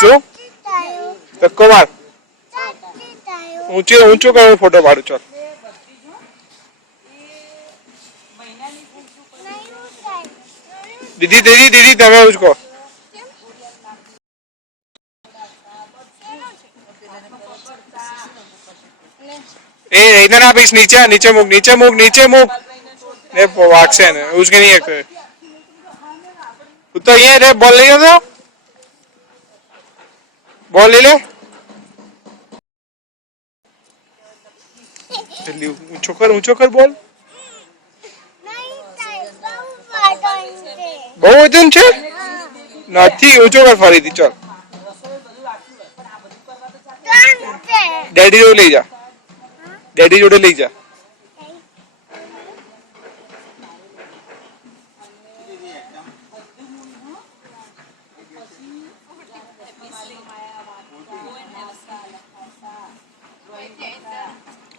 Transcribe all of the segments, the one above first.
શું ધક્કો માર ઊંચે ઊંચો કરો ફોટો પાડું ચાલ दीदी दीदी दीदी તમે उसको ए इधर आप इस नीचे नीचे मुक नीचे मुक नीचे मुक ये वाक्से ने उसके नहीं है तो ये रे बॉल ले जा बॉल ले ले जल्दी ऊंचो कर बॉल બહુ વજન છે નથી ઊંચો કર ફરીથી ચાલ ડેડી જોડે લઈ જા ડેડી જોડે લઈ જા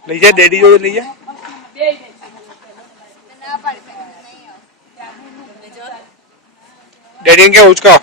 લઈ જા ડેડી જોડે લઈ જા डैडी ने क्या उसका